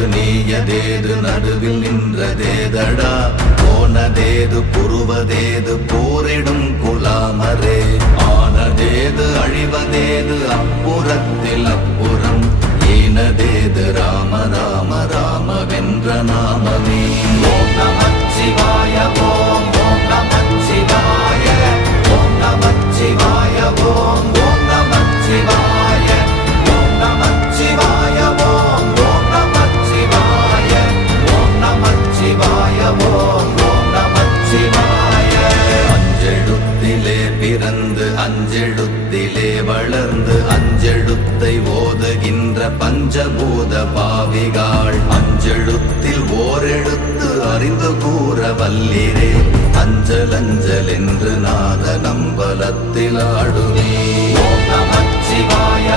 ஆனதேது நீயதேது நடுவில் நின்றதேதடா போனதேது புருவதேது போரிடும் குலாமரே ஆனதேது அழிவதேது அப்புறத்தில் அப்புறம் ஈனதேது ராம ராம ராம வென்ற நாமமே ஓம் நமச்சிவாய ஓம் ஓம் நமச்சிவாய ஓம் நமச்சிவாய ஓம் ஓம் நமச்சிவாய ஓம் நமச்சிவாய ஓம் ஓம் நமச்சிவாய ஓம் நமச்சிவாய ஓம் ஓம் நமச்சிவாய அஞ்செழுத்திலே பிறந்து அஞ்செழுத்திலே வளர்ந்து அஞ்செழுத்தை ஓதுகின்ற பஞ்சபூத பாவிகாள் அஞ்செழுத்தில் ஓரெழுத்து அறிந்து கூற வல்லிரே அஞ்சல் அஞ்சல் என்று நாத நம்பலத்தில் ஆடுவே ஓம் நமச்சிவாய